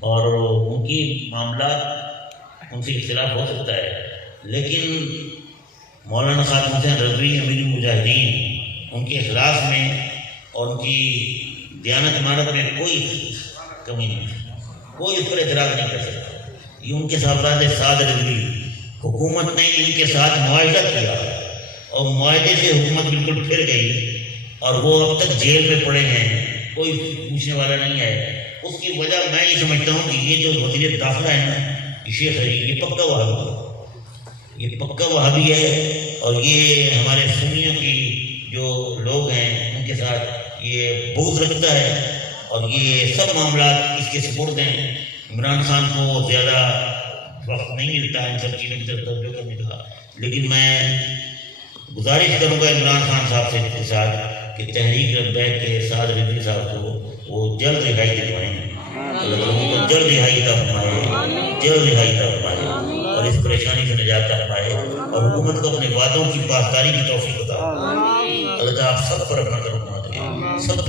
اور ان کی معاملات ان سے اختلاف ہو سکتا ہے، لیکن مولانا خادم حسین رضوی امیر المجاہدین ان کے اخلاص میں اور ان کی دیانت امانت میں کوئی کمی نہیں، کوئی اس پر اعتراض نہیں کر سکتا۔ یہ ان کے صاحبزادے سعد رضوی، حکومت نے ان کے ساتھ معاہدہ کیا اور معاہدے سے حکومت بالکل پھر گئی اور وہ اب تک جیل میں پڑے ہیں، کوئی پوچھنے والا نہیں ہے۔ اس کی وجہ میں یہ سمجھتا ہوں کہ یہ جو وزیر داخلہ ہے نا، یہ شیخ ہے، یہ پکا وہابی ہے، یہ پکا وہابی ہے، اور یہ ہمارے سنیوں کی جو لوگ ہیں ان کے ساتھ یہ بغض رکھتا ہے، اور یہ سب معاملات اس کے سپرد ہیں۔ عمران خان کو زیادہ وقت نہیں ملتا ہے ان سب چیزوں کی طرف توجہ کرنے کا، لیکن میں گزارش کروں گا عمران خان صاحب سے ساتھ کہ تحریک لبیک کے سعد رضوی صاحب کو وہ جلد رہائی دلوائیں، اللہ تعالیٰ کو جلد رہائی عطا فرمائے، جلد رہائی عطا فرمائے اور اس پریشانی سے نجات عطا فرمائے، اور حکومت کو اپنے وعدوں کی پاسداری کی توفیق عطا فرمائے۔ اللہ تعالیٰ آپ سب پر اپنا کرم فرمائے، سب پر